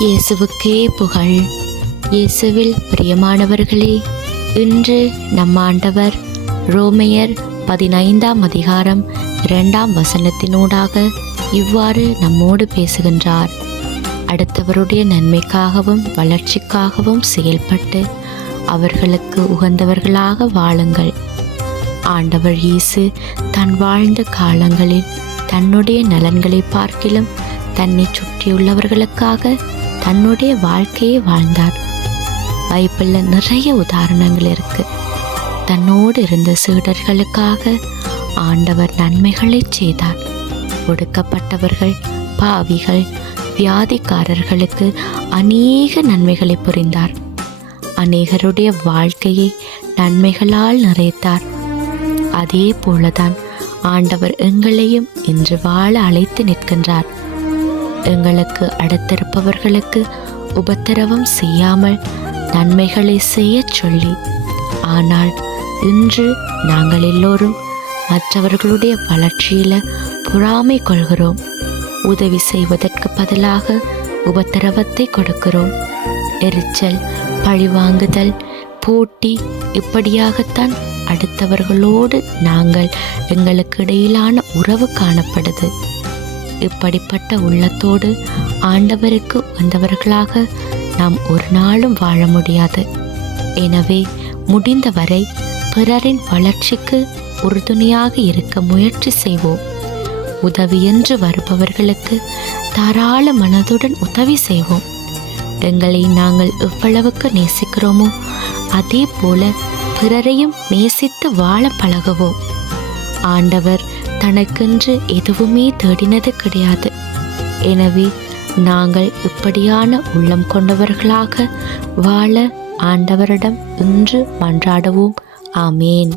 இயேசுவுக்கே புகழ். இயேசுவில் பிரியமானவர்களே இன்று நம் ஆண்டவர் ரோமையர் பதினைந்தாம் அதிகாரம் இரண்டாம் வசனத்தினூடாக இவ்வாறு நம்மோடு பேசுகின்றார். அடுத்தவருடைய நன்மைக்காகவும் வளர்ச்சிக்காகவும் செயல்பட்டு அவர்களுக்கு உகந்தவர்களாக வாழுங்கள். ஆண்டவர் இயேசு தன் வாழ்ந்த காலங்களில் தன்னுடைய நலன்களை பார்க்கிலும் தன்னை சுற்றியுள்ளவர்களுக்காக தன்னுடைய வாழ்க்கையை வாழ்ந்தார். பைபிளில் நிறைய உதாரணங்கள் இருக்கு. தன்னோடு இருந்த சீடர்களுக்காக ஆண்டவர் நன்மைகளை செய்தார். ஒடுக்கப்பட்டவர்கள் பாவிகள் வியாதிக்காரர்களுக்கு அநேக நன்மைகளை புரிந்தார். அநேகருடைய வாழ்க்கையை நன்மைகளால் நிறைத்தார். அதே போலதான் ஆண்டவர் எங்களையும் இன்று வாழ அழைத்து நிற்கின்றார். எங்களுக்கு அடுத்திருப்பவர்களுக்கு உபத்திரவம் செய்யாமல் நன்மைகளை செய்யச் சொல்லி. ஆனால் இன்று நாங்கள் எல்லோரும் மற்றவர்களுடைய வளர்ச்சியில பொறாமை கொள்கிறோம். உதவி செய்வதற்கு பதிலாக உபத்திரவத்தை கொடுக்கிறோம். எரிச்சல் பழிவாங்குதல் போட்டி இப்படியாகத்தான் அடுத்தவர்களோடு நாங்கள் எங்களுக்கு இடையிலான உறவு காணப்படுது. இப்படிப்பட்ட உள்ளத்தோடு ஆண்டவருக்கு வந்தவர்களாக நாம் ஒரு நாளும் வாழ முடியாது. எனவே முடிந்தவரை பிறரின் வளர்ச்சிக்கு உறுதுணையாக இருக்க முயற்சி செய்வோம். உதவியென்று வருபவர்களுக்கு தாராள மனதுடன் உதவி செய்வோம். எங்களை நாங்கள் எவ்வளவுக்கு நேசிக்கிறோமோ அதே போல பிறரையும் நேசித்து வாழ பழகுவோம். ஆண்டவர் தனக்கென்று எதுவுமே தேடினது கிடையாது. எனவே நாங்கள் இப்படியான உள்ளம் கொண்டவர்களாக வாழ ஆண்டவரிடம் இன்று மன்றாடுவோம். ஆமேன்.